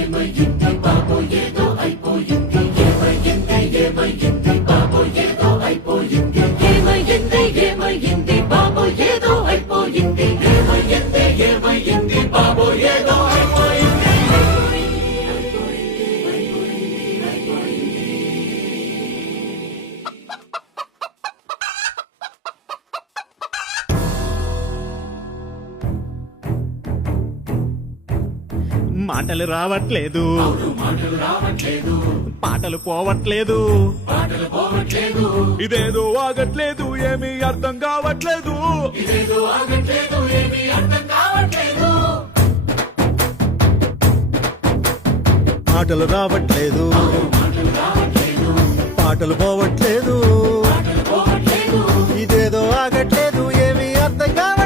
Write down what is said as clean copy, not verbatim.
ఏమయ్యింది బాబో ఏదో అయిపోయింది ఏమయ్యింది ఏమయ్యింది బాబో ఏదో అయిపోయింది ఏమయ్యింది ఏమయ్యింది బాబో ఏదో అయిపోయింది ఏమయ్యింది ఏమయ్యింది బాబో ఏదో అయిపోయింది. మాటలు రావట్లేదు, మాటలు రావట్లేదు, పాటలు పోవట్లేదు, పాటలు పోవట్లేదు, ఇదేదో ఆగట్లేదు, ఏమీ అర్థం కావట్లేదు. ఇదేదో ఆగట్లేదు, ఏమీ అర్థం కావట్లేదు. మాటలు రావట్లేదు, మాటలు రావట్లేదు, పాటలు పోవట్లేదు, పాటలు పోవట్లేదు, ఇదేదో ఆగట్లేదు, ఏమీ అర్థం కావట్లేదు.